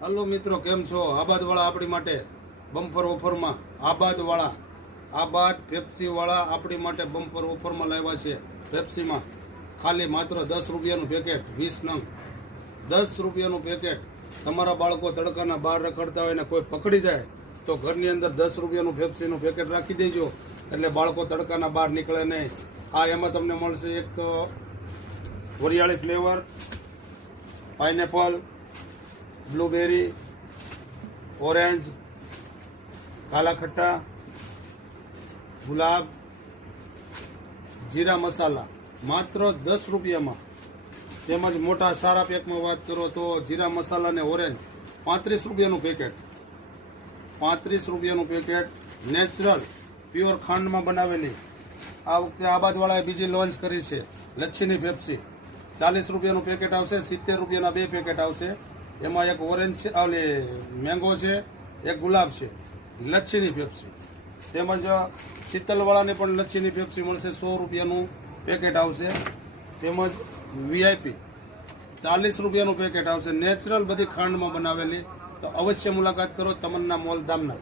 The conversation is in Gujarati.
હલો મિત્રો, કેમ છો? આબાદવાળા આપણી માટે બમ્પર ઓફરમાં આબાદ પેપ્સીવાળા આપણી માટે બમ્પર ઓફરમાં લાવ્યા છે. પેપ્સીમાં ખાલી માત્ર 10 રૂપિયાનું પેકેટ, 20 નંગ, 10 રૂપિયાનું પેકેટ. તમારા બાળકો તડકાના બહાર રખડતા હોય ને કોઈ પકડી જાય તો ઘરની અંદર 10 રૂપિયાનું પેપ્સીનું પેકેટ રાખી દેજો, એટલે બાળકો તડકાના બહાર નીકળે નહીં. આ એમાં તમને મળશે એક વરિયાળી ફ્લેવર, પાઇનેપલ, બ્લુબેરી, ઓરેન્જ, કાલા ખટ્ટા, ગુલાબ, જીરા મસાલા, માત્ર 10 રૂપિયામાં. તેમજ મોટા સારા પેકમાં વાત કરો તો જીરા મસાલા ને ઓરેન્જ 35 રૂપિયાનું પેકેટ, 35 રૂપિયાનું પેકેટ. નેચરલ પ્યોર ખાંડમાં બનાવેલી આ વખતે આબાદવાળાએ બીજી લોન્ચ કરી છે લચ્છીની પેપ્સી. 40 રૂપિયાનું પેકેટ આવશે, 70 રૂપિયાના 2 પેકેટ આવશે. એમાં એક ઓરેન્જ છે, ઓલી મેંગો છે, એક ગુલાબ છે. લચ્છીની પેપ્સી. તેમજ શીતલવાળાની પણ લચ્છીની પેપ્સી મળશે, 100 રૂપિયાનું પેકેટ આવશે. તેમજ વીઆઈપી 40 રૂપિયાનું પેકેટ આવશે. નેચરલ બધી ખાંડમાં બનાવેલી. તો અવશ્ય મુલાકાત કરો તમન્ના મોલ દામનગર.